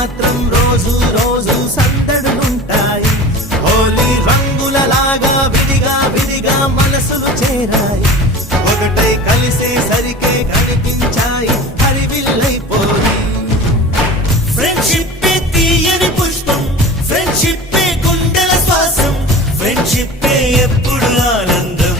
మాత్రం రోజు రోజు సందడులుంటాయి. హోలీ రంగులలాగా విడిగా విడిగా మనసులు చేరాయి. ఒకటై కలిసేసరికే కనిపించాయి హరివిల్లైపోయి. ఫ్రెండ్షిప్ తీయని పుష్పం, ఫ్రెండ్షిప్ గుండెల శ్వాసం, ఫ్రెండ్షిప్ ఎప్పుడు ఆనందం.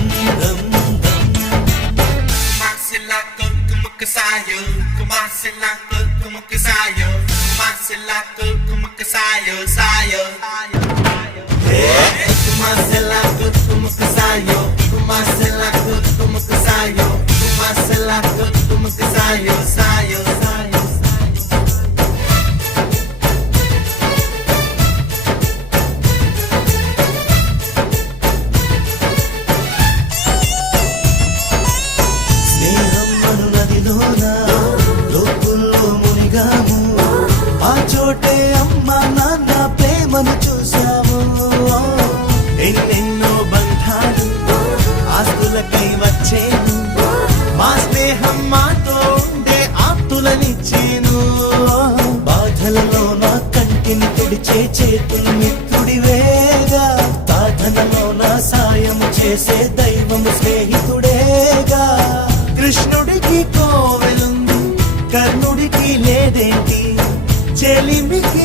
స్నేహం అను నదిలోన లోతుల్లో మునిగాము, ఆ చోటే అమ్మ నాన్న ప్రేమను చూసాము. ఎన్నెన్నో బంధాలు ఆస్తులకై వచ్చేను, మా స్నేహం మాతో ఉండే ఆప్తులనిచ్చేను. బాధలలో నా కంటిని తుడిచే చేతులు మిత్రుడివేగా, సాధనలో నా సాయం చేసే దైవము స్నేహితుడేగా. కృష్ణుడికి కోవెలుంది, కర్ణుడికి లేదేంటి, చెలిమికి